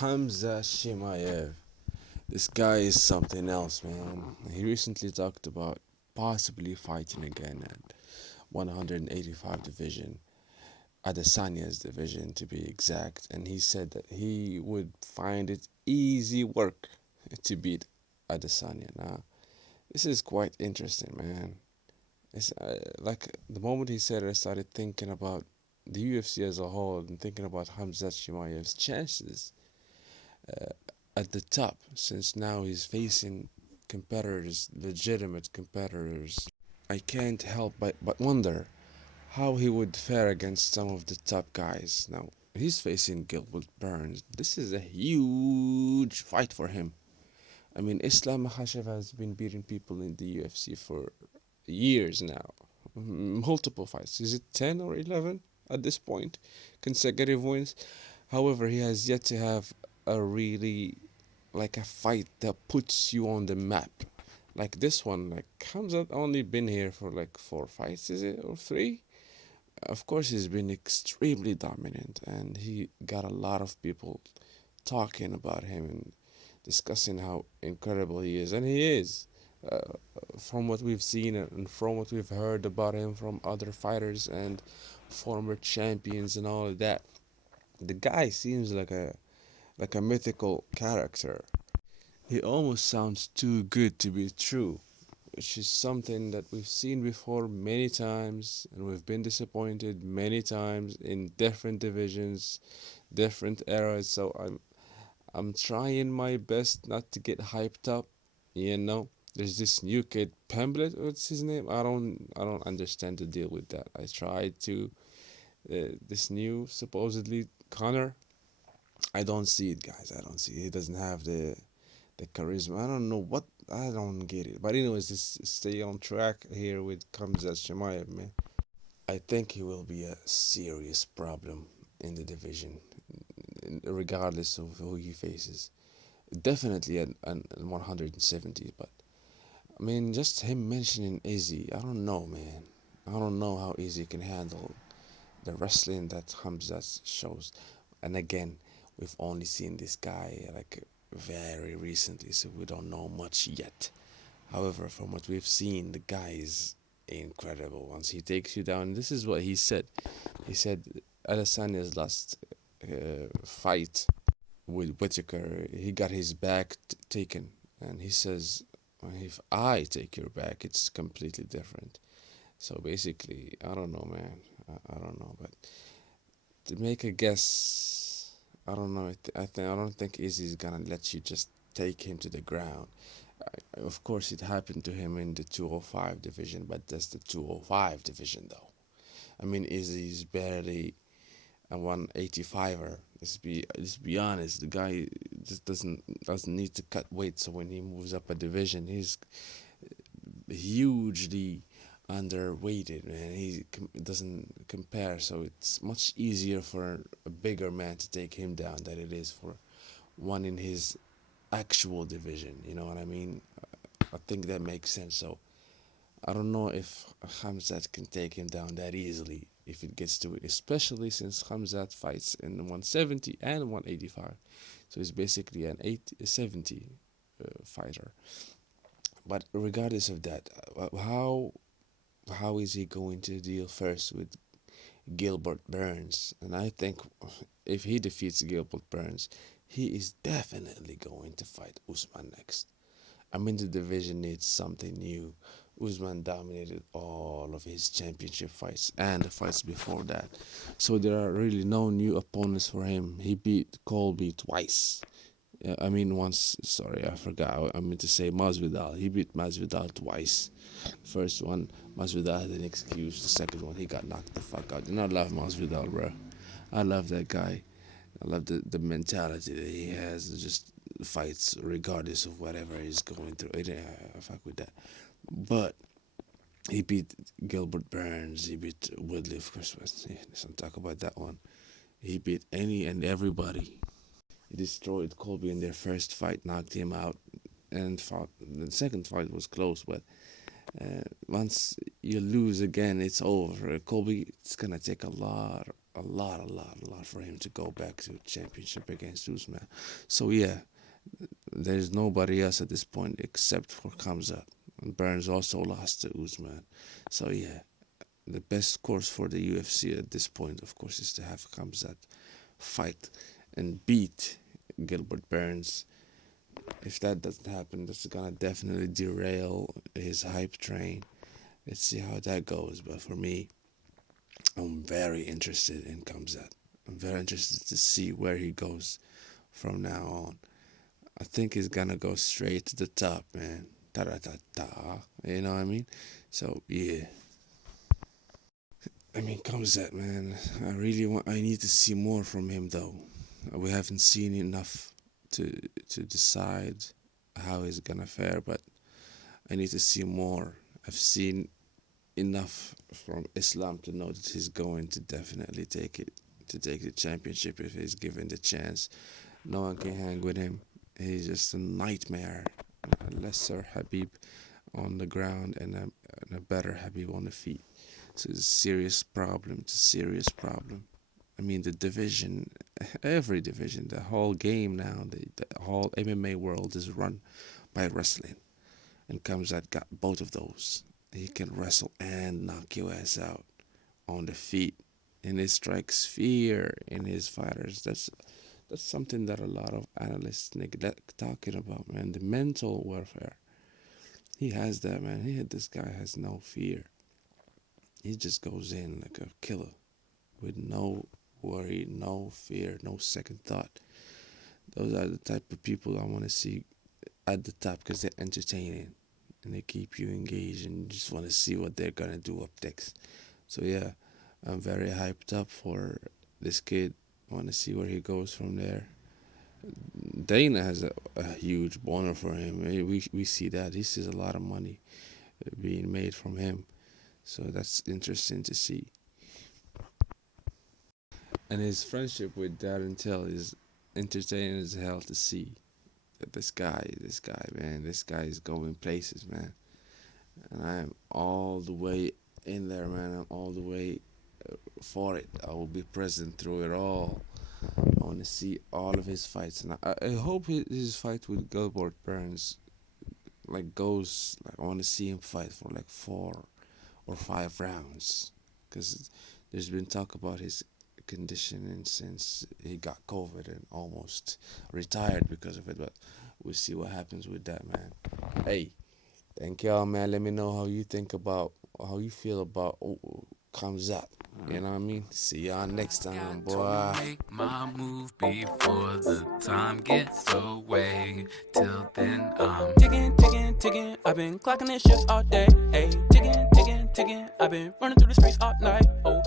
Khamzat Chimaev. This guy is something else, man. He recently talked about possibly fighting again at 185 division, Adesanya's division to be exact, and he said that he would find it easy work to beat Adesanya. Now, this is quite interesting, man. It's like the moment he said it, I started thinking about the UFC as a whole and thinking about Khamzat Chimaev's chances uh, at the top, since now he's facing competitors, legitimate competitors. I can't help but wonder how he would fare against some of the top guys. Now, he's facing Gilbert Burns. This is a huge fight for him. I mean, Islam Makhachev has been beating people in the UFC for years now. Multiple fights. Is it 10 or 11 at this point? Consecutive wins. However, he has yet to have a really like a fight that puts you on the map. Like this one, like Khamzat only been here for like 4 fights, is it, or three? Of course, he's been extremely dominant, and he got a lot of people talking about him and discussing how incredible he is, and he is. Uh, from what we've seen and from what we've heard about him from other fighters and former champions and all of that, the guy seems like a mythical character. He almost sounds too good to be true, which is something that we've seen before many times, and we've been disappointed many times in different divisions, different eras. So I'm trying my best not to get hyped up, you know. There's this new kid, Pemblet, what's his name? I don't understand the deal with that. I tried to this new supposedly Connor. I don't see it, guys. I don't see it. He doesn't have the charisma. I don't know what. I don't get it. But anyways, just stay on track here with Khamzat Chimaev, man. I think he will be a serious problem in the division, regardless of who he faces. Definitely at 170, but I mean, just him mentioning Izzy, I don't know, man. I don't know how Izzy can handle the wrestling that Khamzat shows. And again, we've only seen this guy like very recently, so we don't know much yet. However, from what we've seen, the guy is incredible. Once he takes you down, this is what he said. He said Adesanya's last fight with Whitaker, he got his back taken, and he says, "If I take your back, it's completely different." So basically, I don't know, man. I don't know, but to make a guess, I don't know. I don't think Izzy's gonna let you just take him to the ground. Of course, it happened to him in the 205 division, but that's the 205 division, though. I mean, Izzy's barely a 185er. Let's be honest. The guy just doesn't need to cut weight. So when he moves up a division, he's hugely underweighted, man. He doesn't compare. So it's much easier for a bigger man to take him down than it is for one in his actual division. You know what I mean? I think that makes sense. So I don't know if Khamzat can take him down that easily if it gets to it, especially since Khamzat fights in 170 and 185. So he's basically an 870 fighter. But regardless of that, how is he going to deal first with Gilbert Burns? And I think if he defeats Gilbert Burns, he is definitely going to fight Usman next. I mean, the division needs something new. Usman dominated all of his championship fights and the fights before that. So there are really no new opponents for him. He beat Colby twice. I mean, once, sorry, I forgot. I meant to say Masvidal. He beat Masvidal twice. First one, Masvidal had an excuse. The second one, he got knocked the fuck out. And I love Masvidal, bro. I love that guy. I love the mentality that he has. Just fights regardless of whatever he's going through. I fuck with that. But he beat Gilbert Burns. He beat Woodley, of course. Let's not talk about that one. He beat any and everybody. He destroyed Colby in their first fight, knocked him out, and fought. The second fight was close, but once you lose again, it's over. Colby, it's gonna take a lot a lot for him to go back to championship against Usman. So yeah, there's nobody else at this point except for Khamzat. And Burns also lost to Usman. So yeah, the best course for the UFC at this point, of course, is to have Khamzat fight and beat Gilbert Burns. If that doesn't happen, that's gonna definitely derail his hype train. Let's see how that goes. But for me, I'm very interested in Khamzat. I'm very interested to see where he goes from now on. I think he's gonna go straight to the top, man. Ta-da-ta-ta. You know what I mean? So yeah. I mean, Khamzat, man. I need to see more from him, though. We haven't seen enough to decide how he's gonna fare, but I need to see more. I've seen enough from Islam to know that he's going to definitely take the championship if he's given the chance. No one can hang with him. He's just a nightmare. A lesser Habib on the ground and a better Habib on the feet. So it's a serious problem. It's a serious problem. I mean, the division, every division, the whole game now, the whole MMA world is run by wrestling. And Khamzat got both of those. He can wrestle and knock your ass out on the feet. And it strikes fear in his fighters. That's something that a lot of analysts neglect talking about, man. The mental warfare. He has that, man. This guy has no fear. He just goes in like a killer with no worry, no fear, no second thought. Those are the type of people I want to see at the top because they're entertaining and they keep you engaged and you just want to see what they're going to do up next. So, yeah, I'm very hyped up for this kid. I want to see where he goes from there. Dana has a huge boner for him. We see that. He sees a lot of money being made from him. So that's interesting to see. And his friendship with Darren Till is entertaining as hell to see. That this guy, man, this guy is going places, man. And I'm all the way in there, man. I'm all the way for it. I will be present through it all. I want to see all of his fights, and I hope his fight with Gilbert Burns goes. I want to see him fight for 4 or 5 rounds, because there's been talk about his conditioning since he got COVID and almost retired because of it. But we'll see what happens with that, man. Hey, thank y'all, man. Let me know how you feel about Khamzat. You know what I mean? See y'all next time, boy. Make my move before the time gets away. Till then, I'm ticking. I've been clocking this shit all day. Hey, ticking. I've been running through the streets all night. Oh,